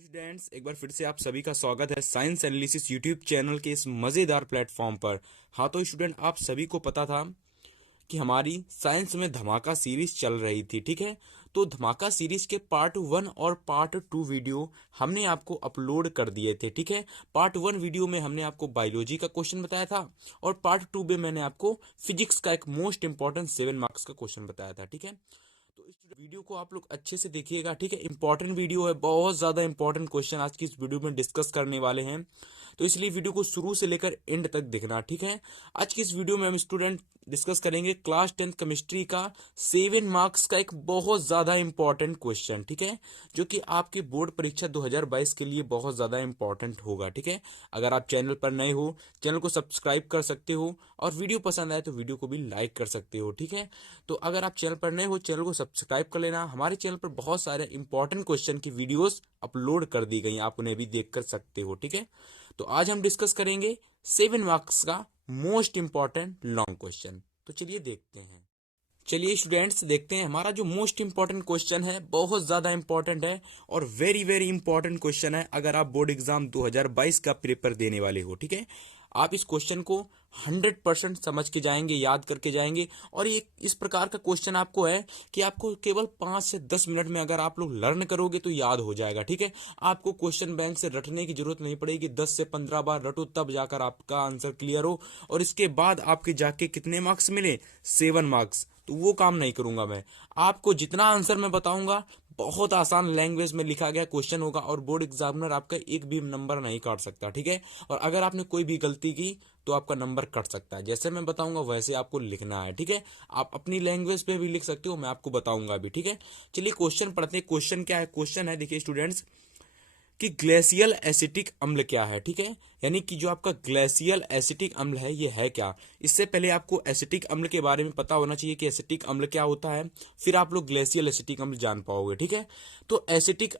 Students, एक बार फिर से आप सभी का स्वागत है साइंस एनालिसिस यूट्यूब चैनल के इस मज़ेदार प्लेटफॉर्म पर। हाँ तो स्टूडेंट, आप सभी को पता था कि हमारी साइंस में धमाका सीरीज चल रही थी, ठीक है। तो धमाका सीरीज के पार्ट 1 और पार्ट 2 वीडियो हमने आपको अपलोड कर दिए थे, ठीक है। पार्ट 1 वीडियो में हमने आपको बायोलॉजी का क्वेश्चन बताया था और पार्ट 2 में मैंने आपको फिजिक्स का एक मोस्ट इंपॉर्टेंट 7 मार्क्स का क्वेश्चन बताया था, ठीक है। तो इस वीडियो को आप लोग अच्छे से देखिएगा, ठीक है। इंपॉर्टेंट वीडियो है, बहुत ज़्यादा इंपॉर्टेंट क्वेश्चन आज की इस वीडियो में डिस्कस करने वाले हैं। तो इसलिए वीडियो को शुरू से लेकर एंड तक देखना, ठीक है। आज की इस वीडियो में हम स्टूडेंट डिस्कस करेंगे क्लास 10 केमिस्ट्री का 7 मार्क्स का एक बहुत ज़्यादा इंपॉर्टेंट क्वेश्चन, ठीक है, जो कि आपकी बोर्ड परीक्षा 2022 के लिए बहुत ज़्यादा इंपॉर्टेंट होगा, ठीक है। अगर आप चैनल पर नए हो, चैनल को सब्सक्राइब कर सकते हो और वीडियो पसंद आए तो वीडियो को भी लाइक कर सकते हो, ठीक है। तो अगर आप चैनल पर नए हो, चैनल को सब्सक्राइब कर लेना। हमारे चैनल पर बहुत सारे इंपॉर्टेंट क्वेश्चन की वीडियोस अपलोड कर दी गई, आप उन्हें भी देख कर सकते हो, ठीक है। तो आज हम डिस्कस करेंगे 7 मार्क्स का मोस्ट इंपॉर्टेंट लॉन्ग क्वेश्चन। तो चलिए देखते हैं। चलिए स्टूडेंट्स, देखते हैं हमारा जो मोस्ट इंपॉर्टेंट क्वेश्चन है, बहुत ज़्यादा इंपॉर्टेंट है और वेरी वेरी इंपॉर्टेंट क्वेश्चन है अगर आप बोर्ड एग्जाम 2022 का पेपर देने वाले हो, ठीक है। आप इस क्वेश्चन को 100% समझ के जाएंगे, याद करके जाएंगे और ये इस प्रकार का क्वेश्चन आपको है कि आपको केवल 5 से 10 मिनट में अगर आप लोग लर्न करोगे तो याद हो जाएगा, ठीक है। आपको क्वेश्चन बैंक से रटने की जरूरत नहीं पड़ेगी, 10 से 15 बार रटो तब जाकर आपका आंसर क्लियर हो और इसके बाद आपके जाके कितने मार्क्स मिले, 7 मार्क्स। तो वो काम नहीं करूंगा मैं। आपको जितना आंसर मैं बताऊंगा बहुत आसान लैंग्वेज में लिखा गया क्वेश्चन होगा और बोर्ड एग्जामिनर आपका एक भी नंबर नहीं काट सकता, ठीक है। और अगर आपने कोई भी गलती की तो आपका नंबर कट सकता है। जैसे मैं बताऊंगा वैसे आपको लिखना है, ठीक है। आप अपनी लैंग्वेज पे भी लिख सकते हो, मैं आपको बताऊंगा भी, ठीक है। चलिए क्वेश्चन पढ़ते हैं। क्वेश्चन क्या है? क्वेश्चन है, देखिए स्टूडेंट्स, कि ग्लेशियल एसिटिक अम्ल क्या है, ठीक है। यानी कि जो आपका ग्लेशियल एसिटिक अम्ल है ये है क्या। इससे पहले आपको एसिटिक अम्ल के बारे में पता होना चाहिए कि एसिटिक अम्ल क्या होता है, फिर आप लोग ग्लेशियल एसिटिक अम्ल जान पाओगे, ठीक है। तो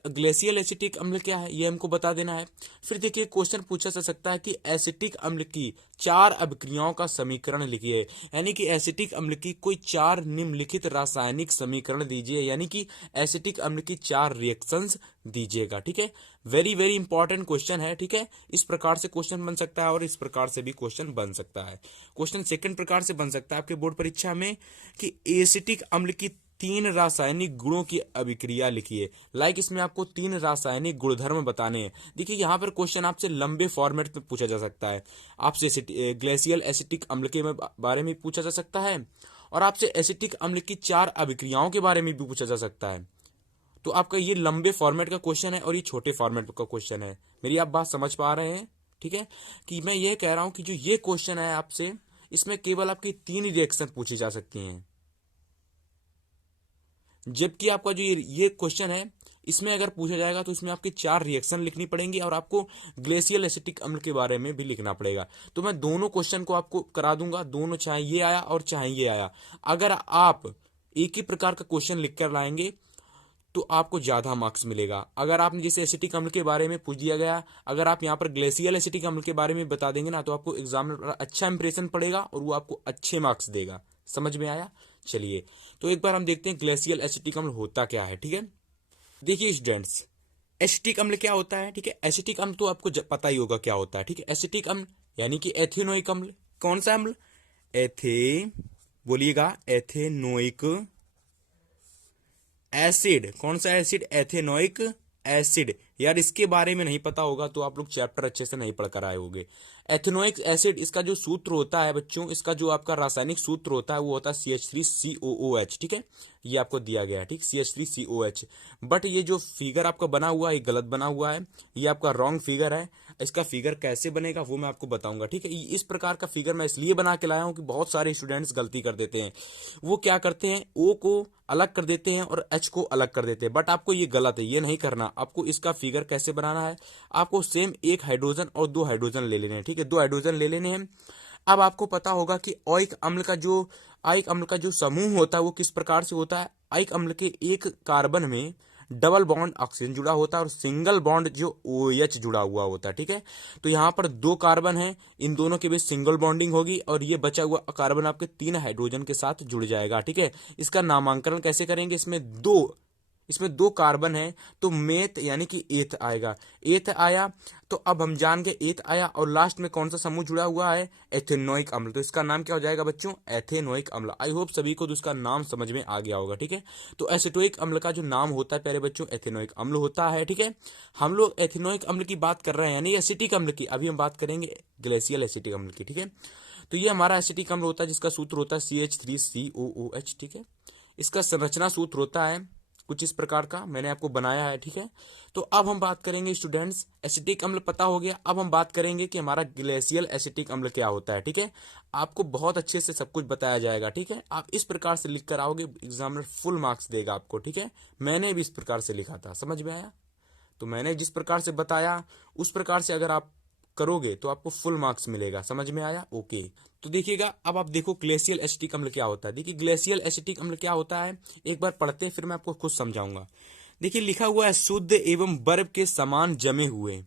ग्लेशियल एसिटिक अम्ल क्या है ये हमको बता देना है। फिर देखिए क्वेश्चन पूछा जा सकता है कि एसिटिक अम्ल की 4 अभिक्रियाओं का समीकरण लिखिए। यानी कि एसिटिक अम्ल की कोई 4 निम्नलिखित रासायनिक समीकरण दीजिए, यानी कि एसिटिक अम्ल की 4 रिएक्शंस दीजिएगा, ठीक है। वेरी वेरी इंपॉर्टेंट क्वेश्चन है, ठीक है। इस प्रकार से क्वेश्चन बन सकता है और इस प्रकार से भी क्वेश्चन बन सकता है। क्वेश्चन सेकंड प्रकार से बन सकता है आपके बोर्ड परीक्षा में कि एसिटिक अम्ल की 3 रासायनिक गुणों की अभिक्रिया लिखिए। लाइक इसमें आपको 3 रासायनिक गुणधर्म बताने हैं। देखिए यहाँ पर क्वेश्चन आपसे लंबे फॉर्मेट में पूछा जा सकता है। आपसे ग्लेशियल एसिटिक अम्ल के बारे में पूछा जा सकता है और आपसे एसिटिक अम्ल की 4 अभिक्रियाओं के बारे में भी पूछा जा सकता है। तो आपका ये लंबे फॉर्मेट का क्वेश्चन है और ये छोटे फॉर्मेट का क्वेश्चन है। मेरी आप बात समझ पा रहे हैं, ठीक है। कि मैं ये कह रहा हूं कि जो ये क्वेश्चन है आपसे, इसमें केवल आपकी 3 रिएक्शन पूछी जा सकती हैं, जबकि आपका जो ये क्वेश्चन है इसमें अगर पूछा जाएगा तो इसमें आपकी 4 रिएक्शन लिखनी पड़ेंगी और आपको ग्लेशियल एसिटिक अम्ल के बारे में भी लिखना पड़ेगा। तो मैं दोनों क्वेश्चन को आपको करा दूंगा, दोनों, चाहे ये आया और चाहे ये आया। अगर आप एक ही प्रकार का क्वेश्चन लिख कर लाएंगे तो आपको ज्यादा मार्क्स मिलेगा। अगर आपने जैसे एसिटिक अम्ल के बारे में पूछ दिया गया, अगर आप यहाँ पर ग्लेशियल एसिटिक अम्ल के बारे में बता देंगे ना, तो आपको एग्जाम में अच्छा इंप्रेशन पड़ेगा और वो आपको अच्छे मार्क्स देगा। समझ में आया? चलिए तो एक बार हम देखते हैं ग्लेशियल एसिटिक अम्ल होता क्या है, ठीक है। देखिए स्टूडेंट्स, एसिटिक अम्ल क्या होता है, ठीक है। एसिटिक अम्ल तो आपको पता ही होगा क्या होता है, ठीक है। एसिटिक अम्ल यानी कि एथेनोइक अम्ल। कौन सा अम्ल? बोलिएगा, एथेनोइक एसिड। कौन सा एसिड? Ethanoic acid. यार इसके बारे में नहीं पता होगा तो आप लोग चैप्टर अच्छे से नहीं पढ़कर आए होंगे। एथेनोइक एसिड, इसका जो सूत्र होता है बच्चों, इसका जो आपका रासायनिक सूत्र होता है वो होता है CH3COOH, ठीक है। ये आपको दिया गया है, ठीक, CH3COH। बट ये जो फिगर आपका बना हुआ है ये गलत बना हुआ है, ये आपका रॉन्ग फिगर है। इसका फिगर कैसे बनेगा वो मैं आपको बताऊंगा, ठीक है। इस प्रकार का फिगर मैं इसलिए बना के लाया हूं कि बहुत सारे स्टूडेंट्स गलती कर देते हैं। वो क्या करते हैं, O को अलग कर देते हैं और H को अलग कर देते हैं, बट आपको ये गलत है, ये नहीं करना। आपको इसका फिगर कैसे बनाना है, आपको सेम एक हाइड्रोजन और 2 हाइड्रोजन ले लेने हैं, ठीक है। 2 हाइड्रोजन ले लेने हैं। अब आपको पता होगा कि आयिक अम्ल का जो समूह होता है वो किस प्रकार से होता है। आयिक अम्ल के एक कार्बन में डबल बॉन्ड ऑक्सीजन जुड़ा होता है और सिंगल बॉन्ड जो OH जुड़ा हुआ होता है, ठीक है। तो यहाँ पर 2 कार्बन है, इन दोनों के बीच सिंगल बॉन्डिंग होगी और ये बचा हुआ कार्बन आपके 3 हाइड्रोजन के साथ जुड़ जाएगा, ठीक है। इसका नामांकन कैसे करेंगे, इसमें 2 कार्बन है, तो मेथ यानी कि एथ आएगा। एथ आया तो अब हम जान गए एथ आया, और लास्ट में कौन सा समूह जुड़ा हुआ है, एथेनोइक अम्ल। तो इसका नाम क्या हो जाएगा बच्चों, एथेनोइक अम्ल। आई होप सभी को तो इसका नाम समझ में आ गया होगा। ठीक है, तो एसिटोइक अम्ल का जो नाम होता है प्यारे बच्चों, एथेनोइक अम्ल होता है। ठीक है, हम लोग एथेनोइक अम्ल की बात कर रहे हैं, यानी एसिटिक अम्ल की। अभी हम बात करेंगे ग्लेशियल एसिटिक अम्ल की। ठीक है, तो ये हमारा एसिटिक अम्ल होता है, जिसका सूत्र होता है CH3COOH। ठीक है, इसका संरचना सूत्र होता है कुछ इस प्रकार का, मैंने आपको बनाया है। ठीक है, तो अब हम बात करेंगे स्टूडेंट्स, एसिटिक अम्ल पता हो गया, अब हम बात करेंगे कि हमारा ग्लेशियल एसिटिक अम्ल क्या होता है। ठीक है, आपको बहुत अच्छे से सब कुछ बताया जाएगा। ठीक है, आप इस प्रकार से लिख कर आओगे, एग्जामिनर फुल मार्क्स देगा आपको। ठीक है, मैंने भी इस प्रकार से लिखा था, समझ में आया। तो मैंने जिस प्रकार से बताया उस प्रकार से अगर आप करोगे तो आपको फुल मार्क्स मिलेगा। समझ में आया, ओके। तो देखिएगा, अब आप देखो ग्लेशियल एसिटिक अम्ल क्या होता है। देखिए ग्लेशियल एसिटिक अम्ल क्या होता है, एक बार पढ़ते हैं फिर मैं आपको खुद समझाऊंगा। देखिए लिखा हुआ है, शुद्ध एवं बर्फ के समान जमे हुए,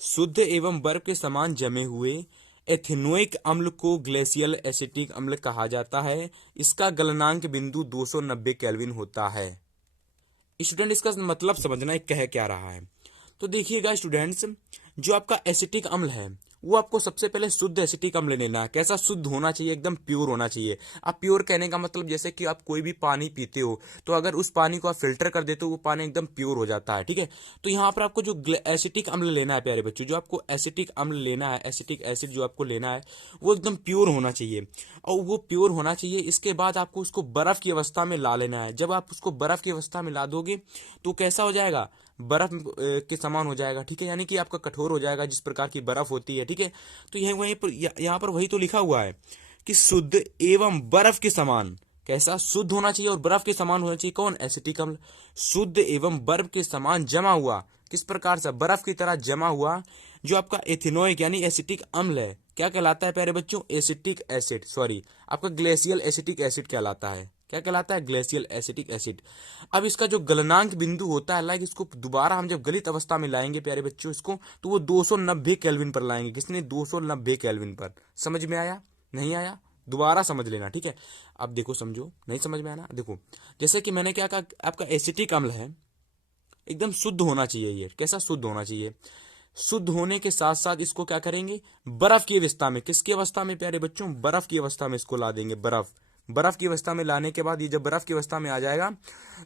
शुद्ध एवं बर्फ के समान जमे हुए एथेनोइक अम्ल को ग्लेशियल एसिटिक अम्ल कहा जाता है। इसका गलनांक बिंदु 290 केल्विन होता है। स्टूडेंट इसका मतलब समझना है कह क्या रहा है। तो देखिएगा स्टूडेंट्स, जो आपका एसिटिक अम्ल है वो आपको सबसे पहले शुद्ध एसिटिक अम्ल लेना है। कैसा शुद्ध होना चाहिए, एकदम प्योर होना चाहिए। आप प्योर कहने का मतलब जैसे कि आप कोई भी पानी पीते हो तो अगर उस पानी को आप फिल्टर कर देते हो वो पानी एकदम प्योर हो जाता है। ठीक है, तो यहाँ पर आपको जो एसिटिक अम्ल लेना है प्यारे बच्चों, जो आपको एसिटिक अम्ल लेना है, एसिटिक एसिड जो आपको लेना है वो एकदम प्योर होना चाहिए, और वो प्योर होना चाहिए। इसके बाद आपको उसको बर्फ की अवस्था में ला लेना है। जब आप उसको बर्फ की अवस्था में ला दोगे तो कैसा हो जाएगा, बर्फ के समान हो जाएगा। ठीक है, यानी कि आपका कठोर हो जाएगा, जिस प्रकार की बर्फ होती है। ठीक है, तो यह वहीं पर यहाँ पर वही तो लिखा हुआ है कि शुद्ध एवं बर्फ के समान। कैसा, शुद्ध होना चाहिए और बर्फ के समान होना चाहिए। कौन, एसिटिक अम्ल। शुद्ध एवं बर्फ के समान जमा हुआ, किस प्रकार से, बर्फ की तरह जमा हुआ, जो आपका एथेनोइक यानी एसिटिक अम्ल है, क्या कहलाता है प्यारे बच्चों, एसिटिक एसिड, सॉरी आपका ग्लेशियल एसिटिक एसिड कहलाता है। क्या कहलाता है, ग्लेशियल एसिटिक एसिड। अब इसका जो गलनांक बिंदु होता है, लाइक इसको दोबारा हम जब गलित अवस्था में लाएंगे प्यारे बच्चों इसको, तो वो 290 केल्विन पर लाएंगे। किसने, 290 केल्विन पर। समझ में आया, नहीं आया, दोबारा समझ लेना। ठीक है, अब देखो समझो, नहीं समझ में आया ना, देखो जैसे कि मैंने क्या कहा, आपका एसिटिक अम्ल है एकदम शुद्ध होना चाहिए। ये कैसा, शुद्ध होना चाहिए। शुद्ध होने के साथ साथ इसको क्या करेंगे, बर्फ की अवस्था में, किसकी अवस्था में प्यारे बच्चों, बर्फ की अवस्था में इसको ला देंगे। बर्फ की अवस्था में लाने के बाद ये जब बर्फ की अवस्था में आ जाएगा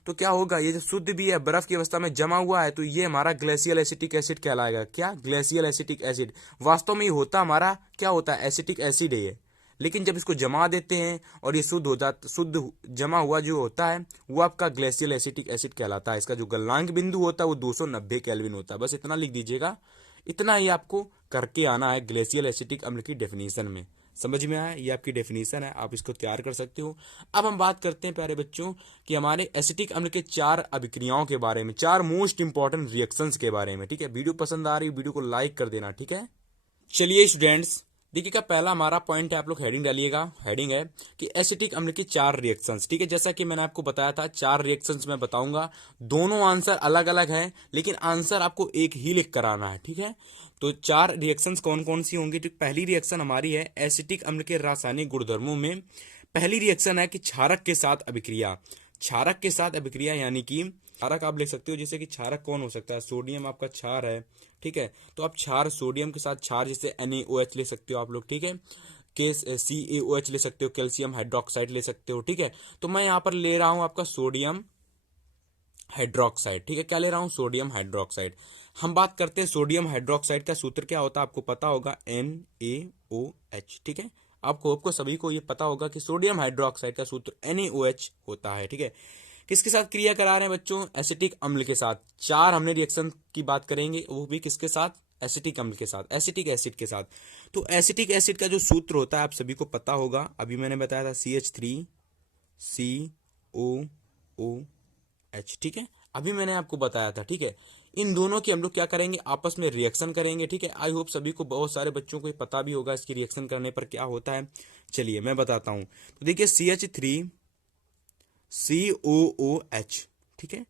तो क्या होगा, ये जो शुद्ध भी है बर्फ की अवस्था में जमा हुआ है, तो ये हमारा ग्लेशियल एसिटिक एसिड कहलाएगा। क्या, ग्लेशियल एसिटिक एसिड। वास्तव में ये होता हमारा क्या होता है, एसिटिक एसिड है ये, लेकिन जब इसको जमा देते हैं और ये शुद्ध हो जाता, शुद्ध जमा हुआ जो होता है वो आपका ग्लेशियल एसिटिक एसिड कहलाता है। इसका जो गलनांक बिंदु होता है वो 290 केल्विन होता है। बस इतना लिख दीजिएगा, इतना ही आपको करके आना है ग्लेशियल एसिटिक अम्ल की डेफिनेशन में। समझ में आया, ये आपकी डेफिनेशन है, आप इसको तैयार कर सकते हो। अब हम बात करते हैं प्यारे बच्चों कि हमारे एसिटिक अम्ल के 4 अभिक्रियाओं के बारे में, 4 मोस्ट इंपॉर्टेंट रिएक्शंस के बारे में। ठीक है, वीडियो पसंद आ रही है वीडियो को लाइक कर देना। ठीक है, चलिए स्टूडेंट्स, देखिएगा पहला हमारा पॉइंट है, आप लोग हेडिंग डालिएगा। हेडिंग है कि एसिटिक अम्ल की 4 रिएक्शंस। ठीक है, जैसा कि मैंने आपको बताया था 4 रिएक्शंस मैं बताऊंगा, दोनों आंसर अलग अलग हैं लेकिन आंसर आपको एक ही लिख कर आना है। ठीक है, तो 4 रिएक्शंस कौन कौन सी होंगी। तो पहली रिएक्शन हमारी है एसिटिक अम्ल के रासायनिक गुणधर्मों में पहली रिएक्शन है कि क्षारक के साथ अभिक्रिया। क्षारक के साथ अभिक्रिया यानी कि क्षारक आप लिख सकते हो, जैसे कि क्षारक कौन हो सकता है, सोडियम आपका क्षार है। ठीक है, तो आप क्षार, सोडियम के साथ क्षार, जैसे NaOH ले सकते हो आप लोग। ठीक है, CaOH ले सकते हो, कैल्शियम हाइड्रोक्साइड ले सकते हो। ठीक है, तो मैं यहाँ पर ले रहा हूँ आपका सोडियम हाइड्रोक्साइड। ठीक है, क्या ले रहा हूँ, सोडियम हाइड्रोक्साइड। हम बात करते हैं सोडियम हाइड्रोक्साइड का सूत्र क्या होता है, आपको पता होगा, NaOH। ठीक है, आपको सभी को ये पता होगा कि सोडियम हाइड्रोक्साइड का सूत्र NaOH होता है। ठीक है, किसके साथ क्रिया करा रहे हैं बच्चों, एसिटिक अम्ल के साथ। 4 हमने रिएक्शन की बात करेंगे, वो भी किसके साथ, एसिटिक अम्ल के साथ, एसिटिक एसिड के साथ। तो एसिटिक एसिड का जो सूत्र होता है आप सभी को पता होगा, अभी मैंने बताया था CH3COOH। ठीक है, अभी मैंने आपको बताया था। ठीक है, इन दोनों की हम लोग क्या करेंगे, आपस में रिएक्शन करेंगे। ठीक है, आई होप सभी को, बहुत सारे बच्चों को पता भी होगा इसकी रिएक्शन करने पर क्या होता है। चलिए मैं बताता हूं। तो देखिए CH3COOH। ठीक है,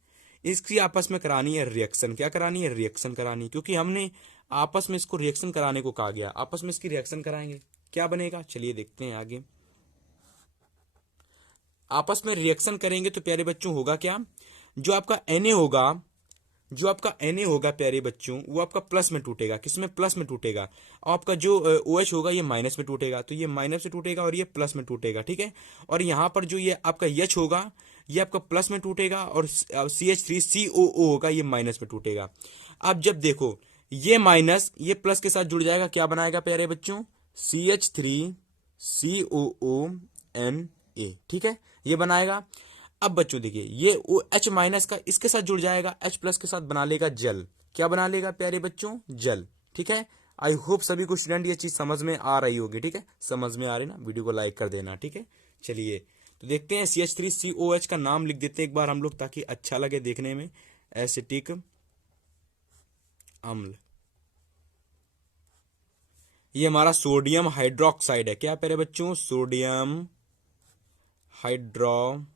इसकी आपस में करानी है रिएक्शन। क्या करानी है, रिएक्शन करानी, क्योंकि हमने आपस में इसको रिएक्शन कराने को कहा गया। आपस में इसकी रिएक्शन कराएंगे, क्या बनेगा, चलिए देखते हैं आगे। आपस में रिएक्शन करेंगे तो प्यारे बच्चों होगा क्या, जो आपका Na होगा प्यारे बच्चों, वो आपका प्लस में टूटेगा। किसमें? प्लस में टूटेगा। और आपका जो OH होगा ये माइनस में टूटेगा, तो ये माइनस में टूटेगा और ये प्लस में टूटेगा, ठीक है। और यहाँ पर जो ये आपका H होगा ये आपका प्लस में टूटेगा, और CH3COO होगा ये माइनस में टूटेगा। अब जब देखो ये माइनस ये प्लस के साथ जुड़ जाएगा, क्या बनाएगा प्यारे बच्चों? CH3COONA, ठीक है, ये बनाएगा। अब बच्चों देखिए ये H माइनस का इसके साथ जुड़ जाएगा, H प्लस के साथ बना लेगा जल। क्या बना लेगा प्यारे बच्चों? जल, ठीक है। आई होप सभी को स्टूडेंट ये चीज समझ में आ रही होगी, ठीक है। समझ में आ रही ना? वीडियो को लाइक कर देना, ठीक है। चलिए तो देखते हैं CH3COH का नाम लिख देते हैं एक बार हम लोग, ताकि अच्छा लगे देखने में। एसिटिक अम्ल, ये हमारा सोडियम हाइड्रोक्साइड है। क्या प्यारे बच्चों? सोडियम हाइड्रोक्साइड,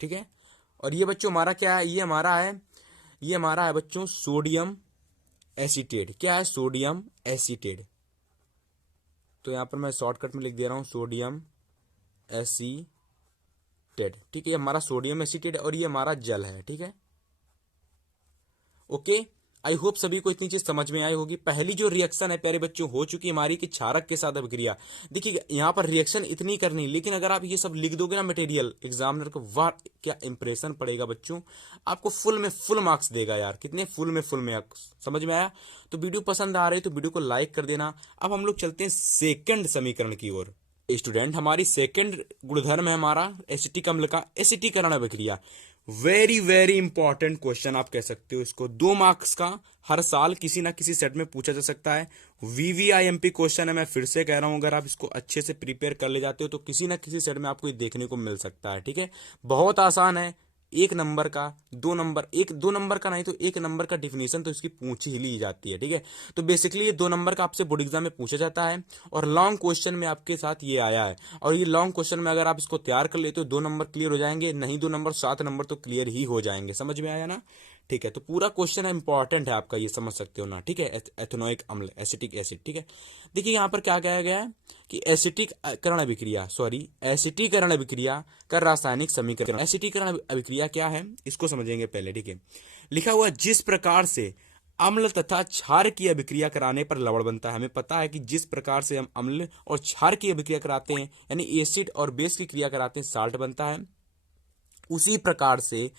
ठीक है। और ये बच्चों हमारा क्या है? ये हमारा है बच्चों सोडियम एसीटेट। क्या है? Sodium acetate. तो यहां पर मैं शॉर्टकट में लिख दे रहा हूं सोडियम एसीटेट, ठीक है। ये हमारा सोडियम एसीटेट और ये हमारा जल है, ठीक है। ओके, आई होप सभी को इतनी चीज समझ में आई होगी। पहली जो रिएक्शन है प्यारे बच्चों हो चुकी हमारी कि क्षारक के साथ अभिक्रिया। देखिए यहाँ पर रिएक्शन इतनी करनी, लेकिन अगर आप ये सब लिख दोगे ना मटेरियल, एग्जामिनर को वाह क्या इंप्रेशन पड़ेगा बच्चों। आपको फुल में फुल मार्क्स देगा यार। कितने? फुल में फुल मार्क्स। समझ में आया? तो वीडियो पसंद आ रही तो वीडियो को लाइक कर देना। अब हम लोग चलते हैं सेकंड समीकरण की ओर। स्टूडेंट हमारी सेकंड गुणधर्म है हमारा एसिटिक अम्ल का एसिटीकरण अभिक्रिया। वेरी वेरी इंपॉर्टेंट क्वेश्चन आप कह सकते हो इसको। 2 मार्क्स का हर साल किसी ना किसी सेट में पूछा जा सकता है। VVIMP क्वेश्चन है, मैं फिर से कह रहा हूं। अगर आप इसको अच्छे से प्रिपेयर कर ले जाते हो तो किसी ना किसी सेट में आपको ये देखने को मिल सकता है, ठीक है। बहुत आसान है। 1 नंबर का 2 नंबर, 2 नंबर का नहीं तो 1 नंबर का डिफिनीशन तो इसकी पूछ ही ली जाती है, ठीक है। तो बेसिकली ये 2 नंबर का आपसे बोर्ड एग्जाम में पूछा जाता है, और लॉन्ग क्वेश्चन में आपके साथ ये आया है। और ये लॉन्ग क्वेश्चन में अगर आप इसको तैयार कर लेते हो 2 नंबर क्लियर हो जाएंगे, नहीं 2 नंबर 7 नंबर तो क्लियर ही हो जाएंगे। समझ में आया ना? ठीक है, तो पूरा क्वेश्चन इंपॉर्टेंट है आपका, ये समझ सकते हो ना, ठीक है। एथेनोइक अम्ल एसिटिक एसिड, ठीक है। देखिए यहाँ पर क्या कहा गया है कि एसिटीकरण अभिक्रिया का रासायनिक समीकरण। एसिटीकरण अभिक्रिया क्या है इसको समझेंगे पहले, ठीक है। लिखा हुआ जिस प्रकार से अम्ल तथा क्षार की अभिक्रिया कराने पर लवण बनता है। हमें पता है कि जिस प्रकार से हम अम्ल और क्षार की अभिक्रिया कराते हैं, यानी एसिड और बेस की क्रिया कराते हैं, साल्ट बनता है। उसी प्रकार से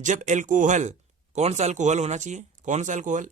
जब एल्कोहल, कौन सा अल्कोहल होना चाहिए? कौन सा अल्कोहल?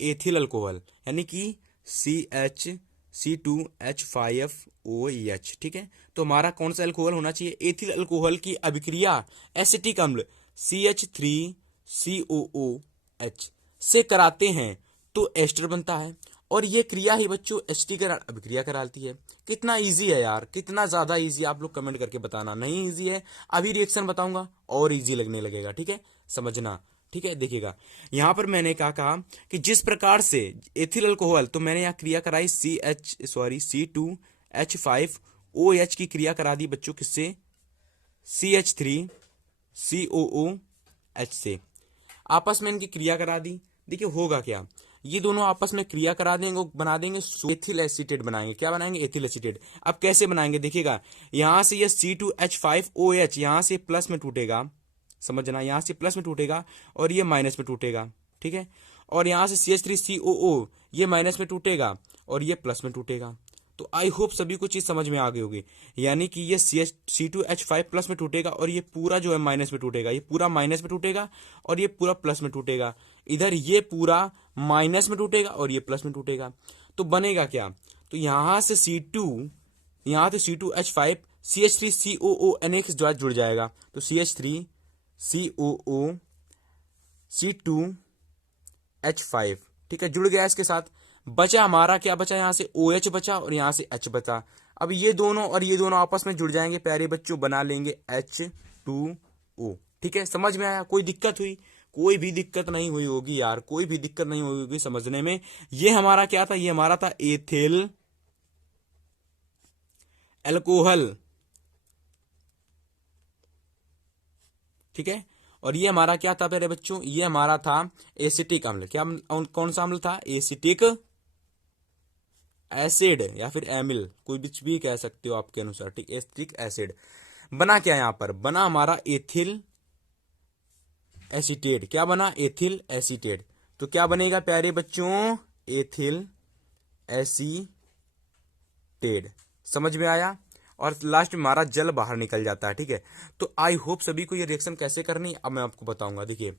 एथिल अल्कोहल, यानी कि CH2H5OH, ठीक है। तो हमारा कौन सा अल्कोहल होना चाहिए? एथिल अल्कोहल की अभिक्रिया एसिटिक अम्ल CH3COOH से कराते हैं तो एस्टर बनता है। और ये क्रिया ही बच्चों एसिटीकरण अभिक्रिया कराती है। कितना इजी है यार, कितना ज्यादा इजी, आप लोग कमेंट करके बताना। नहीं इजी है, अभी रिएक्शन बताऊंगा और इजी लगने लगेगा, ठीक है। समझना, ठीक है। देखिएगा यहां पर मैंने क्या कहा कि जिस प्रकार से एथिल अल्कोहल, तो मैंने यहां क्रिया कराई C2H5OH की क्रिया करा दी बच्चों, किससे? CH3COOH से। आपस में इनकी क्रिया करा दी। देखिए होगा क्या, ये दोनों आपस में क्रिया करा देंगे, बना देंगे एथिल एसीटेट बनाएंगे। क्या बनाएंगे? Ethyl acetate. अब कैसे बनाएंगे देखिएगा, यहां से ये C2H5OH यहां से प्लस में टूटेगा, समझना, यहां से प्लस में टूटेगा और ये माइनस में टूटेगा, ठीक है। और यहां से CH3COO ये माइनस में टूटेगा और ये प्लस में टूटेगा। तो आई होप सभी को चीज समझ में आ गई होगी। यानी कि ये C2H5 प्लस में टूटेगा और ये पूरा जो है माइनस में टूटेगा, ये पूरा माइनस में टूटेगा और ये पूरा प्लस में टूटेगा। इधर ये पूरा माइनस में टूटेगा और ये प्लस में टूटेगा। तो बनेगा क्या? तो यहां से C2H5 CH3COONA के साथ जुड़ जाएगा, तो CH3COO C2H5, ठीक है, जुड़ गया इसके साथ। बचा हमारा क्या बचा? यहां से OH बचा और यहां से H बचा। अब ये दोनों और ये दोनों आपस में जुड़ जाएंगे प्यारे बच्चों, बना लेंगे H2O, ठीक है। समझ में आया? कोई दिक्कत हुई? कोई भी दिक्कत नहीं हुई होगी यार, कोई भी दिक्कत नहीं हुई होगी समझने में। ये हमारा क्या था? ये हमारा था एथिल अल्कोहल, ठीक है। और ये हमारा क्या था प्यारे बच्चों? ये हमारा था एसिटिक अम्ल। क्या कौन सा अम्ल था? एसिटिक एसिड या फिर एमिल, कोई भी कह सकते हो आपके अनुसार, ठीक। एसिटिक एसिड बना क्या यहाँ पर, बना हमारा एथिल एसीटेट। क्या बना, एथिल एसीटेट। तो क्या बनेगा प्यारे बच्चों, एथिल एसीटेट। समझ में आया। और लास्ट में हमारा जल बाहर निकल जाता है, ठीक है। तो आई होप सभी को ये रिएक्शन कैसे करनी अब मैं आपको बताऊंगा। देखिए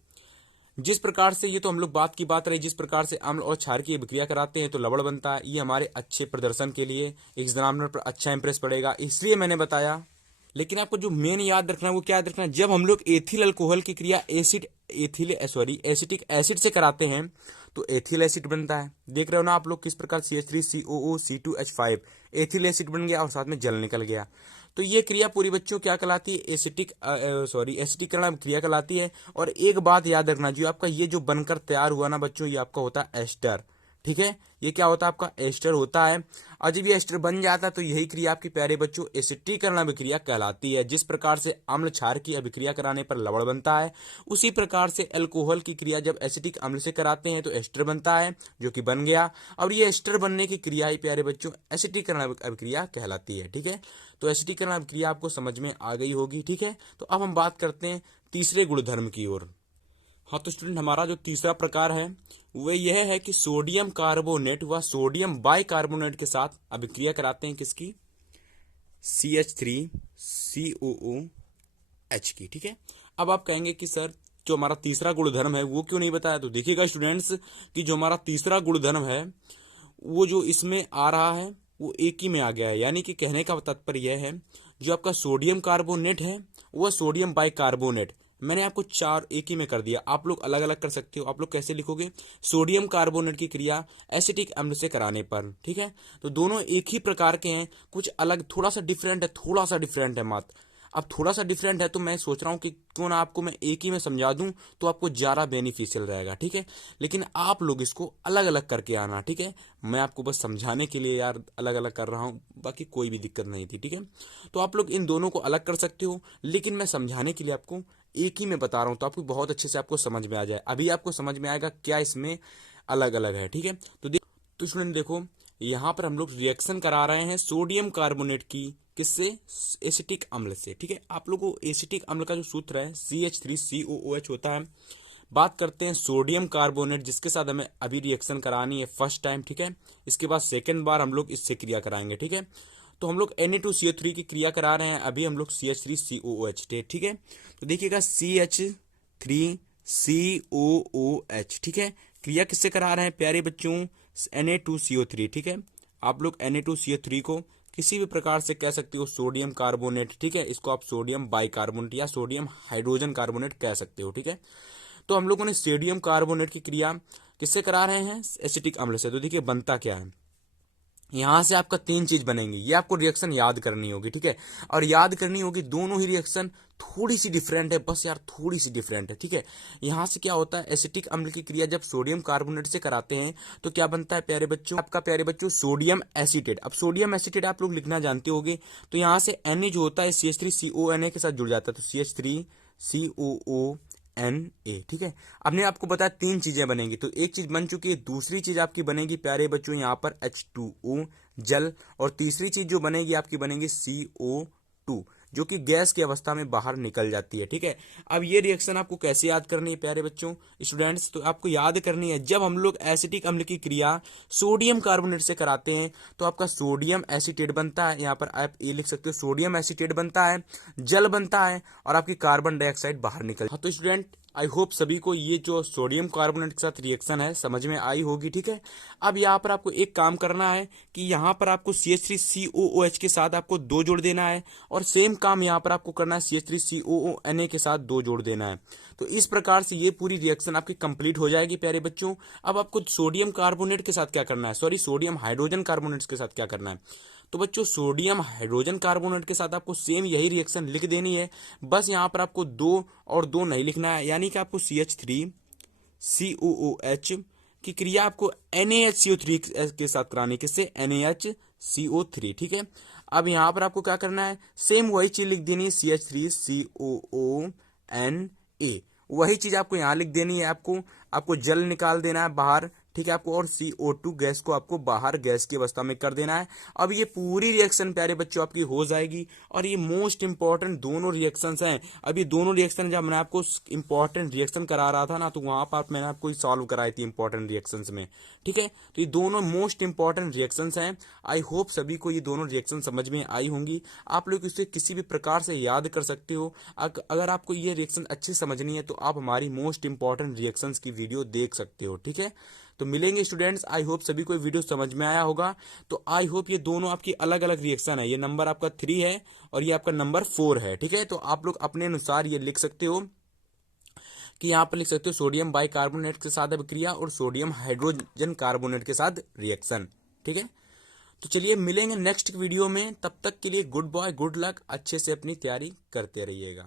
जिस प्रकार से, ये तो हम लोग बात की बात रही, जिस प्रकार से अम्ल और क्षार की अभिक्रिया कराते हैं तो लवण बनता है। ये हमारे अच्छे प्रदर्शन के लिए एग्जामिनर पर अच्छा इंप्रेस पड़ेगा, इसलिए मैंने बताया। लेकिन आपको जो मेन याद रखना है वो क्या याद रखना है, जब हम लोग एथिल अल्कोहल की क्रिया एसिटिक एसिड से कराते हैं तो एथिल एसिड बनता है। देख रहे हो ना आप लोग किस प्रकार CH3COO C2H5 एथिल एसिड बन गया और साथ में जल निकल गया। तो ये क्रिया पूरी बच्चों क्या कहलाती है, एसिटिकरण क्रिया कहलाती है। और एक बात याद रखना, जो आपका ये जो बनकर तैयार हुआ ना बच्चों, ये आपका होता है एस्टर, ठीक है। ये क्या होता है, आपका एस्टर होता है। और जब ये एस्टर बन जाता है तो यही क्रिया आपकी प्यारे बच्चों एसिटीकरण अभिक्रिया कहलाती है। जिस प्रकार से अम्ल क्षार की अभिक्रिया कराने पर लवण बनता है, उसी प्रकार से अल्कोहल की क्रिया जब एसिटिक अम्ल से कराते हैं तो एस्टर बनता है, जो कि बन गया। और ये एस्टर बनने की क्रिया ही प्यारे बच्चों एसिटीकरण अभिक्रिया कहलाती है, ठीक है। तो एसिटीकरण अभिक्रिया आपको समझ में आ गई होगी, ठीक है। तो अब हम बात करते हैं तीसरे गुणधर्म की ओर। हाँ तो स्टूडेंट, हमारा जो तीसरा प्रकार है वह यह है कि सोडियम कार्बोनेट व सोडियम बाइकार्बोनेट के साथ अभिक्रिया कराते हैं, किसकी, CH3COOH की, ठीक है। अब आप कहेंगे कि सर जो हमारा तीसरा गुणधर्म है वो क्यों नहीं बताया। तो देखिएगा स्टूडेंट्स कि जो हमारा तीसरा गुणधर्म है वो जो इसमें आ रहा है वो एक ही में आ गया है। यानी कि कहने का तात्पर्य यह है, जो आपका सोडियम कार्बोनेट है वह सोडियम बाइकार्बोनेट, मैंने आपको चार एक ही में कर दिया। आप लोग अलग अलग कर सकते हो। आप लोग कैसे लिखोगे, सोडियम कार्बोनेट की क्रिया एसिटिक अम्ल से कराने पर, ठीक है। तो दोनों एक ही प्रकार के हैं, कुछ अलग थोड़ा सा डिफरेंट है, थोड़ा सा डिफरेंट है मात्र। अब थोड़ा सा डिफरेंट है तो मैं सोच रहा हूँ कि क्यों ना आपको मैं एक ही में समझा दूं तो आपको ज़्यादा बेनिफिशियल रहेगा, ठीक है। लेकिन आप लोग इसको अलग अलग करके आना, ठीक है। मैं आपको बस समझाने के लिए यार अलग अलग कर रहा हूँ, बाकी कोई भी दिक्कत नहीं थी, ठीक है। तो आप लोग इन दोनों को अलग कर सकते हो, लेकिन मैं समझाने के लिए आपको एक ही में बता रहा हूँ तो आपको बहुत अच्छे से आपको समझ में आ जाए। अभी आपको समझ में आएगा क्या इसमें अलग अलग है, ठीक है। तो स्टूडेंट देखो, यहाँ पर हम लोग रिएक्शन करा रहे हैं सोडियम कार्बोनेट की, किससे, एसिटिक अम्ल से, ठीक है। आप लोगों को एसिटिक अम्ल का जो सूत्र है CH3COOH होता है। बात करते हैं सोडियम कार्बोनेट जिसके साथ हमें अभी रिएक्शन करानी है फर्स्ट टाइम, ठीक है। इसके बाद सेकेंड बार हम लोग इससे क्रिया कराएंगे, ठीक है। तो हम लोग Na2CO3 की क्रिया करा रहे हैं, अभी हम लोग CH3COOH, ठीक है। तो देखिएगा CH3COOH, ठीक है। क्रिया किससे करा रहे हैं प्यारे बच्चों, Na2CO3, ठीक है। आप लोग Na2CO3 को किसी भी प्रकार से कह सकते हो सोडियम कार्बोनेट, ठीक है। इसको आप सोडियम बाइकार्बोनेट या सोडियम हाइड्रोजन कार्बोनेट कह सकते हो, ठीक है। तो हम लोगों ने सोडियम कार्बोनेट की क्रिया किससे करा रहे हैं, एसिटिक अम्ल से। तो देखिए बनता क्या है, यहां से आपका तीन चीज बनेंगी, ये आपको रिएक्शन याद करनी होगी, ठीक है। और याद करनी होगी, दोनों ही रिएक्शन थोड़ी सी डिफरेंट है, बस यार थोड़ी सी डिफरेंट है, ठीक है। यहां से क्या होता है, एसिटिक अम्ल की क्रिया जब सोडियम कार्बोनेट से कराते हैं तो क्या बनता है प्यारे बच्चों, आपका प्यारे बच्चों सोडियम एसीटेट। अब सोडियम एसीटेट आप लोग लिखना जानते होंगे, तो यहां से Na जो होता है CH3CONA के साथ जुड़ जाता है, तो CH3COONA, ठीक है। अब ने आपको बताया तीन चीजें बनेंगी, तो एक चीज बन चुकी है, दूसरी चीज आपकी बनेगी प्यारे बच्चों यहाँ पर H2O जल, और तीसरी चीज जो बनेगी आपकी बनेगी CO2 जो कि गैस की अवस्था में बाहर निकल जाती है, ठीक है। अब ये रिएक्शन आपको कैसे याद करनी है प्यारे बच्चों स्टूडेंट्स, तो आपको याद करनी है जब हम लोग एसिटिक अम्ल की क्रिया सोडियम कार्बोनेट से कराते हैं तो आपका सोडियम एसीटेट बनता है, यहाँ पर आप ये लिख सकते हो सोडियम एसीटेट बनता है, जल बनता है और आपकी कार्बन डाइऑक्साइड बाहर निकल। हाँ तो स्टूडेंट आई होप सभी को ये जो सोडियम कार्बोनेट के साथ रिएक्शन है समझ में आई होगी, ठीक है। अब यहाँ पर आपको एक काम करना है कि यहाँ पर आपको CH3COOH के साथ आपको 2 जोड़ देना है, और सेम काम यहाँ पर आपको करना है CH3COONA के साथ 2 जोड़ देना है। तो इस प्रकार से ये पूरी रिएक्शन आपकी कंप्लीट हो जाएगी प्यारे बच्चों। अब आपको सोडियम कार्बोनेट के साथ क्या करना है, सॉरी सोडियम हाइड्रोजन कार्बोनेट के साथ क्या करना है, तो बच्चों सोडियम हाइड्रोजन कार्बोनेट के साथ आपको सेम यही रिएक्शन लिख देनी है, बस यहाँ पर आपको 2 और 2 नहीं लिखना है। यानी कि आपको CH3COOH की क्रिया आपको NaHCO3 के साथ करानी, किससे, NaHCO3, ठीक है। अब यहाँ पर आपको क्या करना है, सेम वही चीज लिख देनी है CH3COONA, वही चीज आपको यहाँ लिख देनी है। आपको जल निकाल देना है बाहर, ठीक है, आपको और CO2 गैस को आपको बाहर गैस की अवस्था में कर देना है। अब ये पूरी रिएक्शन प्यारे बच्चों आपकी हो जाएगी, और ये मोस्ट इंपॉर्टेंट दोनों रिएक्शंस हैं। अब ये दोनों रिएक्शन जब मैं आपको इंपॉर्टेंट रिएक्शन करा रहा था ना, तो वहां पर मैंने आपको सॉल्व कराई थी इंपॉर्टेंट रिएक्शंस में। ठीक है, तो ये दोनों मोस्ट इंपॉर्टेंट रिएक्शंस हैं। आई होप सभी को ये दोनों रिएक्शन समझ में आई होंगी। आप लोग इसे किसी भी प्रकार से याद कर सकते हो। अगर आपको ये रिएक्शन अच्छी समझनी है तो आप हमारी मोस्ट इंपॉर्टेंट रिएक्शंस की वीडियो देख सकते हो। ठीक है, तो मिलेंगे स्टूडेंट्स। आई होप सभी को वीडियो समझ में आया होगा। तो आई होप ये दोनों आपकी अलग अलग रिएक्शन है। ये नंबर आपका 3 है और ये आपका नंबर 4 है। ठीक है, तो आप लोग अपने अनुसार ये लिख सकते हो कि यहाँ पर लिख सकते हो सोडियम बाइकार्बोनेट के साथ अभिक्रिया और सोडियम हाइड्रोजन कार्बोनेट के साथ रिएक्शन। ठीक है, तो चलिए मिलेंगे नेक्स्ट वीडियो में। तब तक के लिए गुड बॉय, गुड लक, अच्छे से अपनी तैयारी करते रहिएगा।